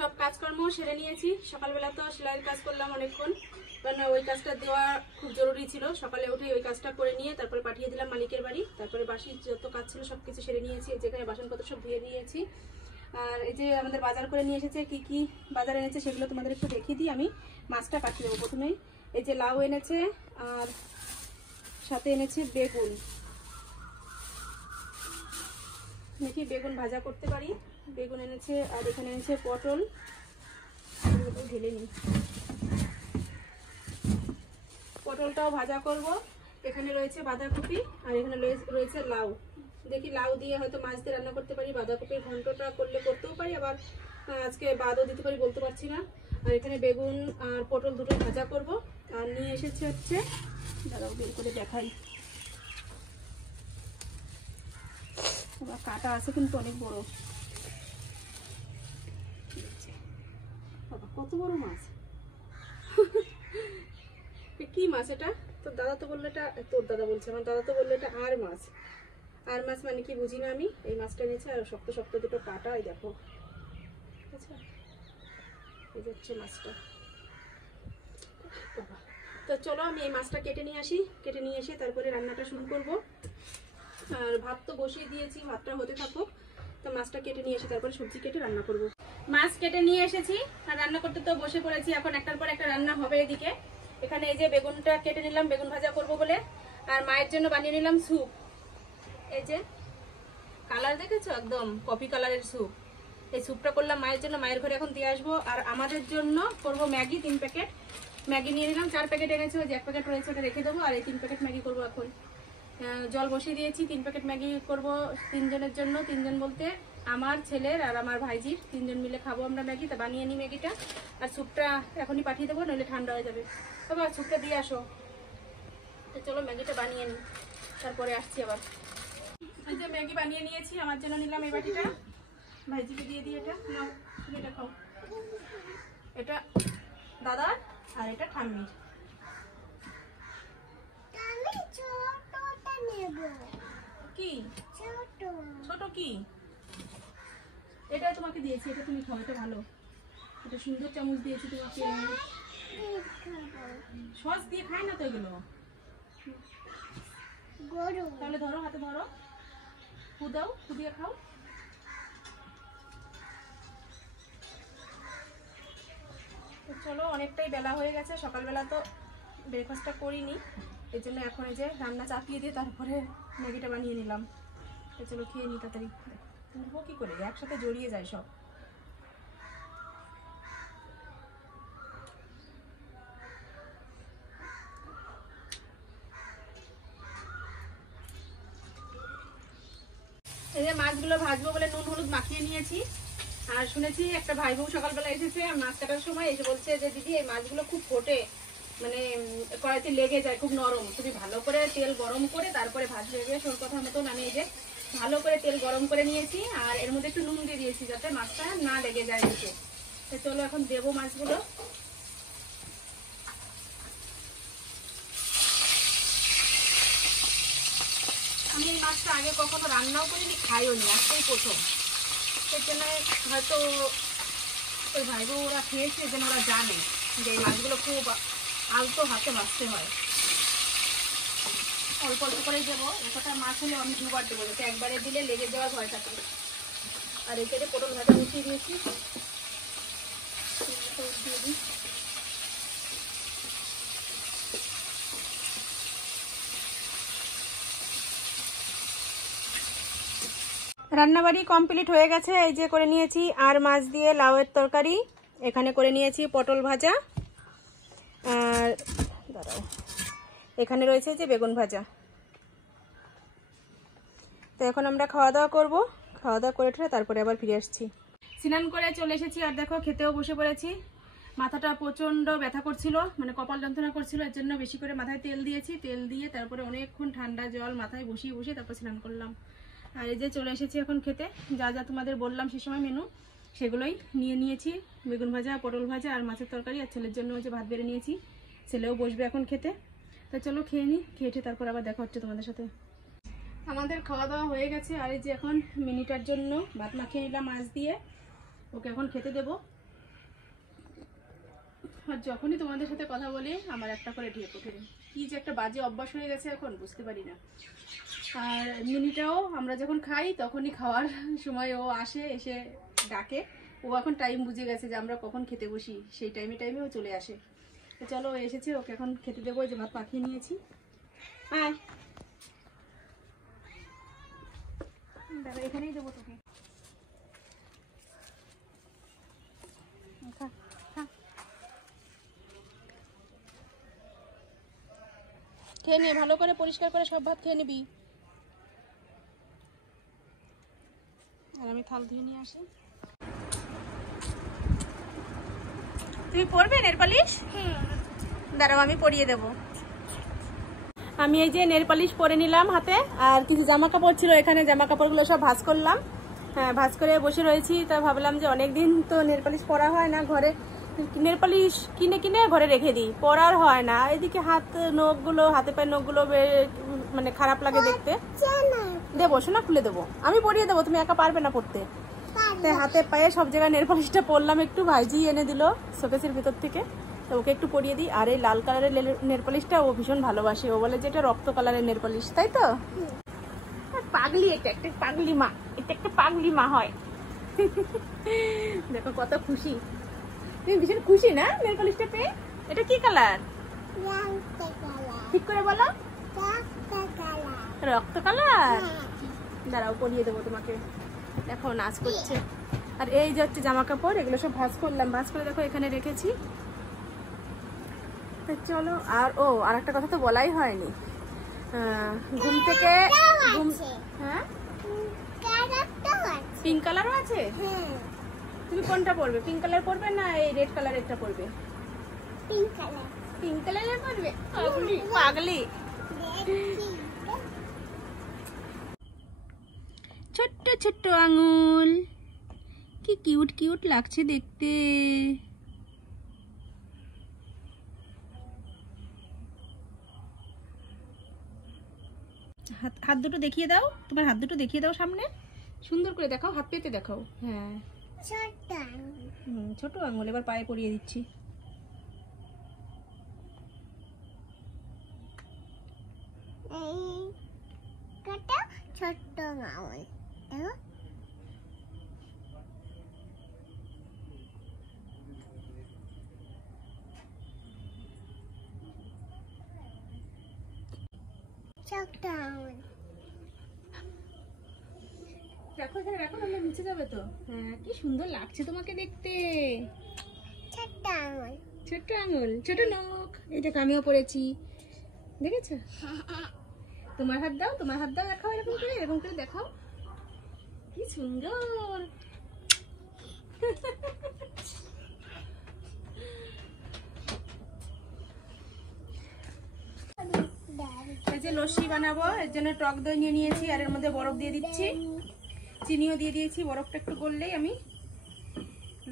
সব কাজকর্ম সেরে নিয়েছি। সকালবেলা তো সেলাইয়ের কাজ করলাম অনেকক্ষণ, কারণ ওই কাজটা দেওয়া খুব জরুরি ছিল। সকালে উঠে ওই কাজটা করে নিয়ে তারপরে পাঠিয়ে দিলাম মালিকের বাড়ি। তারপরে বাসি যত কাজ ছিল সব কিছু সেরে নিয়েছি। যেখানে বাসনপত্র সব ধুয়ে নিয়েছি। আর এই যে আমাদের বাজার করে নিয়ে এসেছে, কি কি বাজার এনেছে সেগুলো তোমাদের একটু দেখিয়ে দিই। আমি মাছটা কাটিয়ে দেবো প্রথমেই। এই যে লাউ এনেছে, আর সাথে এনেছে বেগুন। দেখি বেগুন ভাজা করতে পারি। বেগুন এনেছে, আর এখানে এনেছে পটল। ঢেলে নিই, পটলটাও ভাজা করব। এখানে রয়েছে বাঁধাকপি, আর এখানে রয়েছে লাউ। দেখি লাউ দিয়ে হয়তো মাছ দিয়ে রান্না করতে পারি, বাঁধাকপির ঘন্টটা করলে করতেও পারি, আবার আজকে বাদও দিতে পারি, বলতে পারছি না। আর এখানে বেগুন আর পটল দুটো ভাজা করব। আর নিয়ে এসেছে হচ্ছে, দাঁড়াও বের করে দেখাই, কাটা আছে কিন্তু অনেক বড়। কত বড় মাছ! কি মাছ এটা? তোর দাদা তো বললো এটা, তোর দাদা বলছে, আমার দাদা তো বললো এটা আর মাছ। আর মাছ মানে কি বুঝি না আমি। এই মাছটা নিয়েছে, আর শক্ত শক্ত দুটো কাটা, এই দেখো। আচ্ছা, এই হচ্ছে মাছটা। তো চলো আমি এই মাছটা কেটে নিয়ে আসি। কেটে নিয়ে এসে তারপরে রান্নাটা শুরু করব। আর ভাত তো বসিয়ে দিয়েছি, ভাতটা হতে থাকুক। তো মাছটা কেটে নিয়ে এসে তারপরে সবজি কেটে রান্না করব। মাছ কেটে নিয়ে এসেছি, আর রান্না করতে তো বসে পড়েছি। এখন একটার পর একটা রান্না হবে এদিকে। এখানে এই যে বেগুনটা কেটে নিলাম, বেগুন ভাজা করব বলে। আর মায়ের জন্য বানিয়ে নিলাম স্যুপ। এই যে কালার দেখেছো, একদম কফি কালারের স্যুপ। এই স্যুপটা করলাম মায়ের জন্য, মায়ের ঘরে এখন দিয়ে আসবো। আর আমাদের জন্য করব ম্যাগি, 3 প্যাকেট ম্যাগি নিয়ে নিলাম। 4 প্যাকেট এনেছে, ওই যে 1 প্যাকেট রয়েছে ওটা রেখে দেবো। আর এই 3 প্যাকেট ম্যাগি করবো এখন। জল বসিয়ে দিয়েছি। 3 প্যাকেট ম্যাগি করব 3 জনের জন্য। 3 জন বলতে আমার ছেলের আর আমার ভাইজির, 3 জন মিলে খাবো আমরা ম্যাগি। তা বানিয়ে নিই ম্যাগিটা। আর স্যুপটা এখনই পাঠিয়ে দেবো, নইলে ঠান্ডা হয়ে যাবে। তবে স্যুপটা দিয়ে আসো। তো চলো ম্যাগিটা বানিয়ে নিই, তারপরে আসছি আবার। এই যে ম্যাগি বানিয়ে নিয়েছি, আমার জন্য নিলাম এই বাটিটা। ভাইজিকে দিয়ে দিই এটা। নাও তুমি এটা খাও। এটা দাদার, আর এটা ঠাম্মির। কি ছোট? কি এটা তোমাকে দিয়েছি, এটা তুমি খাও, এটা ভালো। এটা সুন্দর চামচ দিয়েছি তোমাকে। সস দিয়ে খাই না তো এগুলো। তাহলে ধরো, হাতে ধরো, ফু দাও, ফু দিয়ে খাও। তো চলো, অনেকটাই বেলা হয়ে গেছে। সকালবেলা তো ব্রেকফাস্টটা করিনি, এর জন্য এখন এই যে রান্না চাপিয়ে দিয়ে তারপরে ম্যাগিটা বানিয়ে নিলাম। তো চলো খেয়ে নিই তাড়াতাড়ি। তুলবো কি করে, একসাথে জড়িয়ে যায় সব। এই যে মাছগুলো ভাজবো বলে নুন হলুদ মাখিয়ে নিয়েছি। আর শুনেছি একটা ভাই বউ সকালবেলা এসেছে, মাছ কাটার সময় এসে বলছে যে দিদি এই মাছগুলো খুব ফোটে, মানে কড়াইতে লেগে যায়, খুব নরম। তুমি ভালো করে তেল গরম করে তারপরে ভাজবে। ওর কথার মতন আমি এই যে ভালো করে তেল গরম করে নিয়েছি, আর এর মধ্যে একটু নুন দিয়ে দিয়েছি যাতে মাছটা না লেগে যায় নিচে। তো চলো এখন দেবো মাছগুলো। আমি এই মাছটা আগে কখনো রান্নাও করিনি, খাইও নি, আজকেই প্রথম। এর জন্য হয়তো ওই ভাই বউ ওরা খেয়েছে, যেন ওরা জানে যে এই মাছগুলো খুব আলতো হাতে ভাজতে হয়। অল্প অল্প করেই দেবো। একটা মাছ হলে আমি 2বার দেবো, যাতে একবারে দিলে লেগে যাওয়ার ভয় থাকে। আর এতে পটল ভাজা উঠিয়ে দিয়েছি, দিয়ে দিই। রান্নাবাড়ি কমপ্লিট হয়ে গেছে। এই যে করে নিয়েছি আর মাছ দিয়ে লাউয়ের তরকারি, এখানে করে নিয়েছি পটল ভাজা, আর দাঁড়াও এখানে রয়েছে যে বেগুন ভাজা। তো এখন আমরা খাওয়া দাওয়া করবো। খাওয়া দাওয়া করে তারপরে আবার ফিরে আসছি। স্নান করে চলে এসেছি, আর দেখো খেতেও বসে পড়েছি। মাথাটা প্রচণ্ড ব্যথা করছিল, মানে কপাল যন্ত্রণা করছিল, এর জন্য বেশি করে মাথায় তেল দিয়েছি। তেল দিয়ে তারপরে অনেকক্ষণ ঠান্ডা জল মাথায় বসিয়ে বসে তারপর স্নান করলাম। আর এই যে চলে এসেছি এখন খেতে। যা যা তোমাদের বললাম সে সময় মেনু, সেগুলোই নিয়ে নিয়েছি। বেগুন ভাজা, পটল ভাজা আর মাছের তরকারি। আর ছেলের জন্য যে ভাত বেড়ে নিয়েছি, ছেলেও বসবে এখন খেতে। তো চলো খেয়ে নিই, খেয়ে তারপর আবার দেখা হচ্ছে তোমাদের সাথে। আমাদের খাওয়া দাওয়া হয়ে গেছে। আর এই যে এখন মিনিটার জন্য ভাত মাখিয়ে নিলাম মাছ দিয়ে, ওকে এখন খেতে দেবো। আর যখনই তোমাদের সাথে কথা বলি আমার একটা করে ঢেক ওঠে। কি যে একটা বাজে অভ্যাস হয়ে গেছে এখন বুঝতে পারি না। আর মিনিটাও আমরা যখন খাই তখনই খাওয়ার সময় ও আসে, এসে ডাকে। ও এখন টাইম বুঝে গেছে যে আমরা কখন খেতে বসি, সেই টাইমে ও চলে আসে। তো চলো, ও এসেছে, ওকে এখন খেতে দেবো। যে ভাত পাঠিয়ে নিয়েছি। আয় দাদা, এখানেই দেবো তোকে। খা খা, খেয়ে নিয়ে ভালো করে পরিষ্কার করে সব ভাত খেয়ে নিবি। আর আমি থাল ধুয়ে নিয়ে আসি। তুমি পরবে নেল পালিশ? দাঁড়াও, আমি পরিয়ে দেবো। আমি এই যে নেল পালিশ পরে নিলাম হাতে। আর কিছু জামা কাপড় ছিল এখানে, জামা কাপড়গুলো সব ভাঁজ করলাম। হ্যাঁ, ভাঁজ করে বসে রয়েছি। তা ভাবলাম যে অনেকদিন তো নেল পালিশ পরা হয় না, ঘরে নেল পালিশ কিনে কিনে ঘরে রেখে দিই, পরার হয় না। এদিকে হাতে পায়ের নখগুলো মানে খারাপ লাগে দেখতে। দেবো শোনা, খুলে দেবো, আমি পরিয়ে দেবো, তুমি একা পারবে না পড়তে। তাই হাতে পায়ে সব জায়গায় নেল পালিশটা পরলাম। একটু ভাইজি এনে দিল শোকেসের ভেতর থেকে, তো ওকে একটু পরিয়ে দিই। আর এই লাল কালারের নেল পালিশটা ও ভীষণ ভালোবাসে। ও বলে যে এটা রক্ত কালারের নেল পালিশ, তাই তো? পাগলি, এটা একটা পাগলি মা, এটা একটা পাগলি মা হয়। দেখো কত খুশি। তুমি ভীষণ খুশি না নেল পালিশটা পেয়ে? এটা কি কালার? ঠিক করে বলো। রক্ত কালার। দাঁড়াও, পরিয়ে দেবো তোমাকে। দেখো নাচ করছে। আর এই যে হচ্ছে জামা কাপড়, এগুলো সব ভাঁজ করলাম। ভাঁজ করে দেখো এখানে রেখেছি। চলো। আর একটা কথা তো বলাই হয়নি। ঘুম থেকে হ্যাঁ, পিঙ্ক কালারও আছে। তুমি কোনটা পরবে? পিঙ্ক কালার পরবে না এই রেড কালারেরটা পরবে? পিঙ্ক কালারের পরবে। পাগলি। ছোট্ট ছোট্ট আঙুল, কি কিউট কিউট লাগছে দেখতে। হাত দুটো দেখিয়ে দাও, তোমার হাত দুটো দেখিয়ে দাও সামনে, সুন্দর করে দেখাও, হাত পেতে দেখাও। হ্যাঁ, ছোট আঙুল। এবার পায়ে পরিয়ে দিচ্ছি। ছোট্ট আঙুল রাখো, এখানে রাখো, নাহলে নিচে যাবে তো। হ্যাঁ, কি সুন্দর লাগছে তোমাকে দেখতে। ছোট্ট আঙুল, ছোট্ট আঙুল, ছোট নখ। এই দেখো আমিও পড়েছি, দেখেছো? তোমার হাত দাও, তোমার হাত দাও, দেখাও এরকম করে, এরকম করে দেখাও, কি সুন্দর। এই যে লস্যি বানাবো, এর জন্য টক দই নিয়ে নিয়েছি। আর এর মধ্যে বরফ দিয়ে দিচ্ছি, চিনিও দিয়ে দিয়েছি। বরফটা একটু গললেই আমি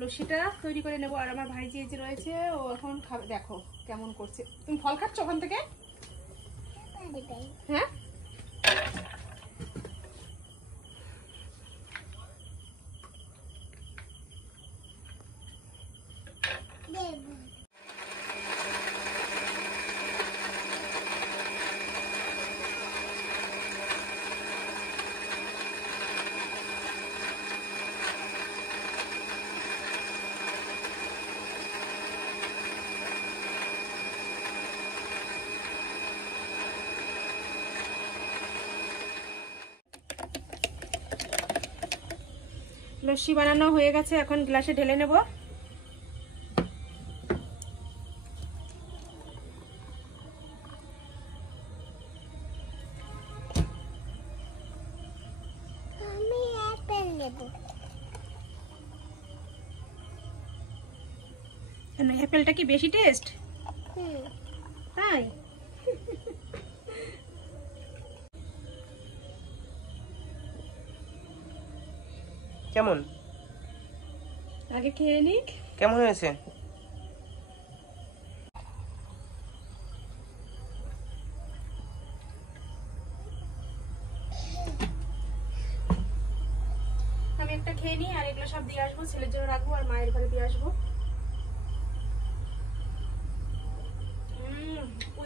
লস্যিটা তৈরি করে নেবো। আর আমার ভাইজি এই যে রয়েছে, ও এখন খাবে। দেখো কেমন করছে। তুমি ফল খাচ্ছ ওখান থেকে? হ্যাঁ, লস্যি বানানো হয়ে গেছে, এখন গ্লাসে ঢেলে নেব। আমি অ্যাপেল নেব। অ্যাপেলটা কি বেশি টেস্ট? তাই? কেমন? আগে খেয়ে নিক। কেমন হয়েছে? আমি একটা খেয়ে নিই, আর এগুলো সব দিয়ে আসবো, ছেলের জন্য রাখবো, আর মায়ের ঘরে দিয়ে আসবো।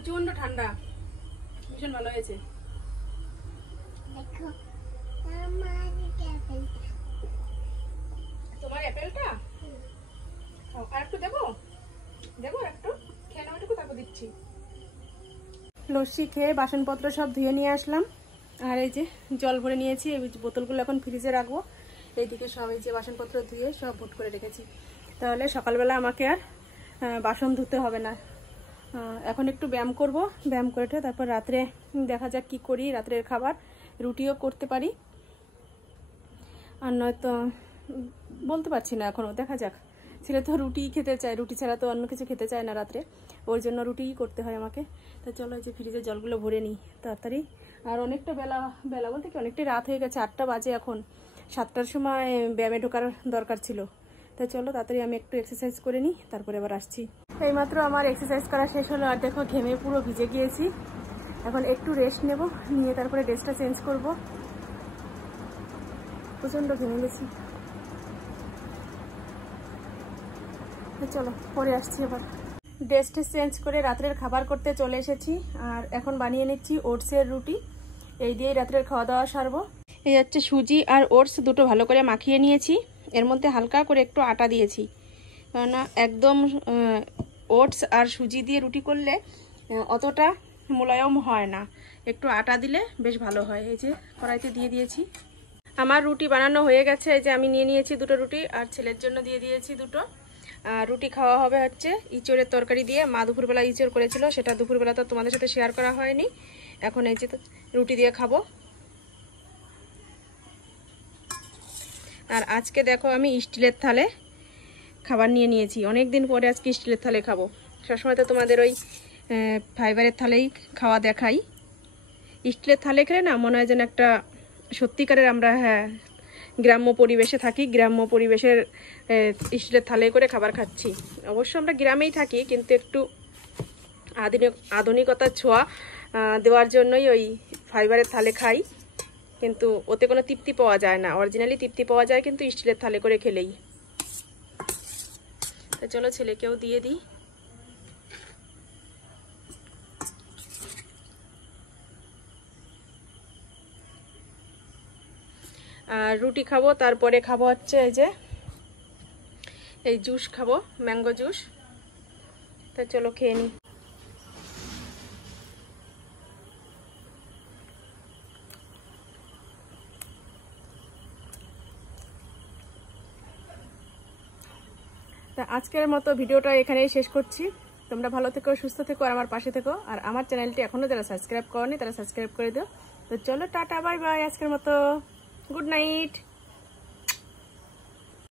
প্রচন্ড ঠান্ডা, ভীষণ ভালো হয়েছে। তোমার অ্যাপেলটা আর একটু দেবো, দেবো একটু খেয়ে নাও, একটু তারপর দিচ্ছি। লস্যি খেয়ে বাসনপত্র সব ধুয়ে নিয়ে আসলাম, আর এই যে জল ভরে নিয়েছি। এই বোতলগুলো এখন ফ্রিজে রাখবো। এইদিকে সব এই যে বাসনপত্র ধুয়ে সব ভুট করে রেখেছি, তাহলে সকালবেলা আমাকে আর বাসন ধুতে হবে না। এখন একটু ব্যায়াম করব, ব্যায়াম করে তারপর রাত্রে দেখা যাক কি করি। রাত্রের খাবার রুটিও করতে পারি, আর নয়তো বলতে পারছি না এখনও, দেখা যাক। ছেলে তো রুটি খেতে চায়, রুটি ছাড়া তো অন্য কিছু খেতে চায় না রাত্রে, ওর জন্য রুটিই করতে হয় আমাকে। তা চলো এই যে ফ্রিজে জলগুলো ভরে নিই তাড়াতাড়ি। আর অনেকটা বেলা বলতে কি অনেকটাই রাত হয়ে গেছে, 8টা বাজে এখন। 7টার সময় ব্যায়ামে ঢোকার দরকার ছিল। তাই চলো তাড়াতাড়ি আমি একটু এক্সারসাইজ করে নিই, তারপরে আবার আসছি। এইমাত্র আমার এক্সারসাইজ করা শেষ হলো, আর দেখো ঘেমে পুরো ভিজে গিয়েছি। এখন একটু রেস্ট নেব, নিয়ে তারপরে ড্রেসটা চেঞ্জ করব। প্রচণ্ড ঘেমে গেছি। চলো পরে আসছি আবার। ড্রেসটা চেঞ্জ করে রাত্রের খাবার করতে চলে এসেছি, আর এখন বানিয়ে নিচ্ছি ওটসের রুটি। এই দিয়েই রাত্রের খাওয়া দাওয়া সারবো। এই হচ্ছে সুজি আর ওটস দুটো ভালো করে মাখিয়ে নিয়েছি, এর মধ্যে হালকা করে একটু আটা দিয়েছি, কেননা একদম ওটস আর সুজি দিয়ে রুটি করলে অতটা মোলায়ম হয় না, একটু আটা দিলে বেশ ভালো হয়। এই যে কড়াইতে দিয়ে দিয়েছি। আমার রুটি বানানো হয়ে গেছে, এই যে আমি নিয়ে নিয়েছি দুটো রুটি, আর ছেলের জন্য দিয়ে দিয়েছি দুটো। রুটি খাওয়া হবে হচ্ছে ইঁচড়ের তরকারি দিয়ে। মা দুপুরবেলা ইঁচড় করেছিল, সেটা দুপুরবেলা তো তোমাদের সাথে শেয়ার করা হয়নি। এখন এই যে রুটি দিয়ে খাবো। আর আজকে দেখো আমি স্টিলের থালে খাবার নিয়ে নিয়েছি, অনেক দিন পরে আজকে স্টিলের থালে খাবো। সবসময় তো তোমাদের ওই ফাইবারের থালেই খাওয়া দেখাই, স্টিলের থালে খেলে না মনে হয় যেন একটা সত্যিকারের আমরা গ্রাম্য পরিবেশে থাকি, গ্রাম্য পরিবেশের স্টিলের থালে করে খাবার খাচ্ছি। অবশ্য আমরা গ্রামেই থাকি, কিন্তু একটু আধুনিকতার ছোঁয়া দেওয়ার জন্যই ওই ফাইবারের থালে খাই, কিন্তু ওতে কোনো তৃপ্তি পাওয়া যায় না। অরিজিনালি তৃপ্তি পাওয়া যায় কিন্তু স্টিলের থালে করে খেলেই। তো চলো ছেলেকেও দিয়ে দিই। আর রুটি খাবো, তারপরে খাবো হচ্ছে এই যে এই জুস খাবো, ম্যাঙ্গো জুস। তা চলো খেয়ে নিই। তা আজকের মতো ভিডিওটা এখানেই শেষ করছি। তোমরা ভালো থেকো, সুস্থ থেকো, আর আমার পাশে থেকো। আর আমার চ্যানেলটি এখনো যারা সাবস্ক্রাইব করনি তারা সাবস্ক্রাইব করে দিও। তো চলো টাটা, বাই বাই, আজকের মতো গুড নাইট।